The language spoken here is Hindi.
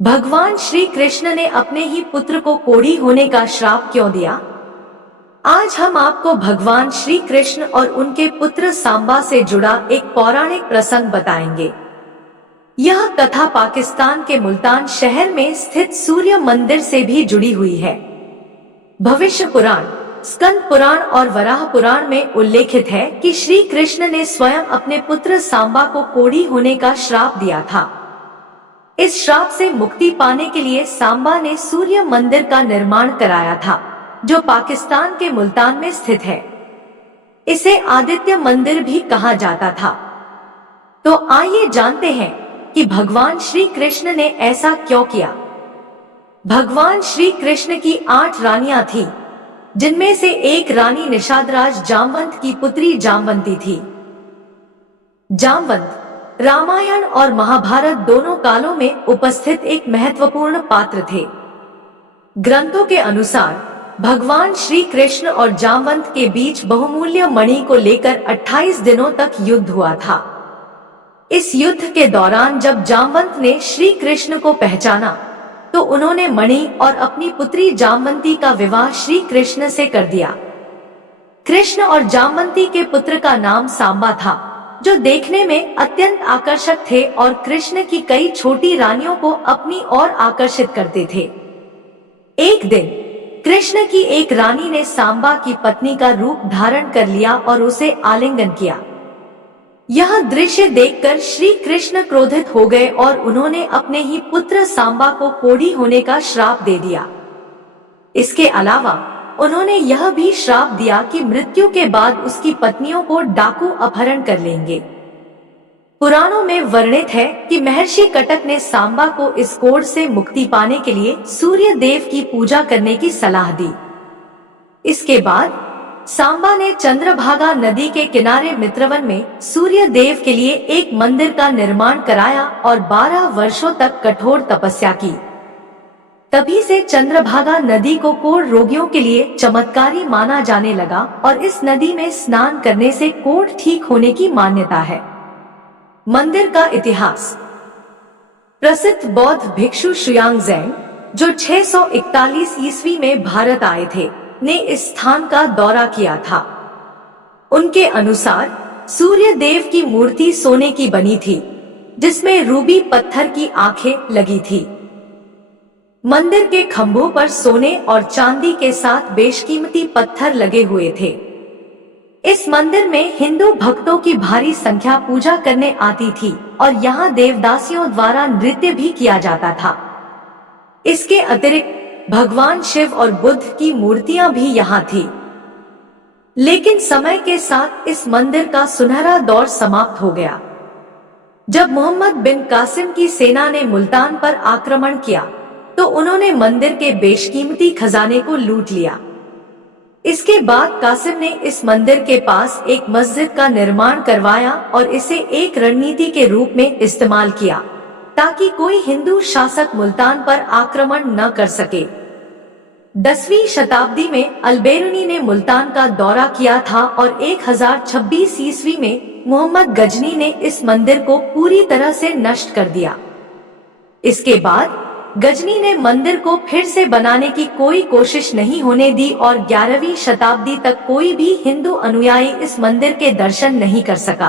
भगवान श्री कृष्ण ने अपने ही पुत्र को कोढ़ी होने का श्राप क्यों दिया? आज हम आपको भगवान श्री कृष्ण और उनके पुत्र सांबा से जुड़ा एक पौराणिक प्रसंग बताएंगे। यह कथा पाकिस्तान के मुल्तान शहर में स्थित सूर्य मंदिर से भी जुड़ी हुई है। भविष्य पुराण, स्कंद पुराण और वराह पुराण में उल्लेखित है कि श्री कृष्ण ने स्वयं अपने पुत्र सांबा को कोढ़ी होने का श्राप दिया था। इस श्राप से मुक्ति पाने के लिए सांबा ने सूर्य मंदिर का निर्माण कराया था, जो पाकिस्तान के मुल्तान में स्थित है। इसे आदित्य मंदिर भी कहा जाता था। तो आइए जानते हैं कि भगवान श्री कृष्ण ने ऐसा क्यों किया। भगवान श्री कृष्ण की 8 रानियां थीं, जिनमें से एक रानी निषादराज जामवंत की पुत्री जामवंती थी। जामवंत रामायण और महाभारत दोनों कालों में उपस्थित एक महत्वपूर्ण पात्र थे। ग्रंथों के अनुसार भगवान श्री कृष्ण और जामवंत के बीच बहुमूल्य मणि को लेकर 28 दिनों तक युद्ध हुआ था। इस युद्ध के दौरान जब जामवंत ने श्री कृष्ण को पहचाना, तो उन्होंने मणि और अपनी पुत्री जामवंती का विवाह श्री कृष्ण से कर दिया। कृष्ण और जामवंती के पुत्र का नाम सांबा था, जो देखने में अत्यंत आकर्षक थे और कृष्ण की कई छोटी रानियों को अपनी ओर आकर्षित करते थे। एक दिन कृष्ण की एक रानी ने सांबा की पत्नी का रूप धारण कर लिया और उसे आलिंगन किया। यह दृश्य देखकर श्री कृष्ण क्रोधित हो गए और उन्होंने अपने ही पुत्र सांबा को कोढ़ी होने का श्राप दे दिया। इसके अलावा उन्होंने यह भी श्राप दिया कि मृत्यु के बाद उसकी पत्नियों को डाकू अपहरण कर लेंगे। पुराणों में वर्णित है कि महर्षि कटक ने सांबा को इस कोढ़ से मुक्ति पाने के लिए सूर्य देव की पूजा करने की सलाह दी। इसके बाद सांबा ने चंद्रभागा नदी के किनारे मित्रवन में सूर्य देव के लिए एक मंदिर का निर्माण कराया और 12 वर्षों तक कठोर तपस्या की। तभी से चंद्रभागा नदी को कोढ़ रोगियों के लिए चमत्कारी माना जाने लगा और इस नदी में स्नान करने से कोढ़ ठीक होने की मान्यता है। मंदिर का इतिहास। प्रसिद्ध बौद्ध भिक्षु शुयांगज़ेंग, जो 641 ईस्वी में भारत आए थे, ने इस स्थान का दौरा किया था। उनके अनुसार सूर्य देव की मूर्ति सोने की बनी थी, जिसमें रूबी पत्थर की आंखें लगी थी। मंदिर के खंभों पर सोने और चांदी के साथ बेशकीमती पत्थर लगे हुए थे। इस मंदिर में हिंदू भक्तों की भारी संख्या पूजा करने आती थी और यहाँ देवदासियों द्वारा नृत्य भी किया जाता था। इसके अतिरिक्त भगवान शिव और बुद्ध की मूर्तियां भी यहाँ थी। लेकिन समय के साथ इस मंदिर का सुनहरा दौर समाप्त हो गया। जब मोहम्मद बिन कासिम की सेना ने मुल्तान पर आक्रमण किया, तो उन्होंने मंदिर के बेशकीमती खजाने को लूट लिया। इसके बाद कासिम ने इस मंदिर के पास एक मस्जिद का निर्माण करवाया और इसे एक रणनीति के रूप में इस्तेमाल किया, ताकि कोई हिंदू शासक मुल्तान पर आक्रमण न कर सके। 10वीं शताब्दी में अलबेरुनी ने मुल्तान का दौरा किया था और 1026 ईस्वी में मोहम्मद गजनी ने इस मंदिर को पूरी तरह से नष्ट कर दिया। इसके बाद गजनी ने मंदिर को फिर से बनाने की कोई कोशिश नहीं होने दी और 11वीं शताब्दी तक कोई भी हिंदू अनुयायी इस मंदिर के दर्शन नहीं कर सका।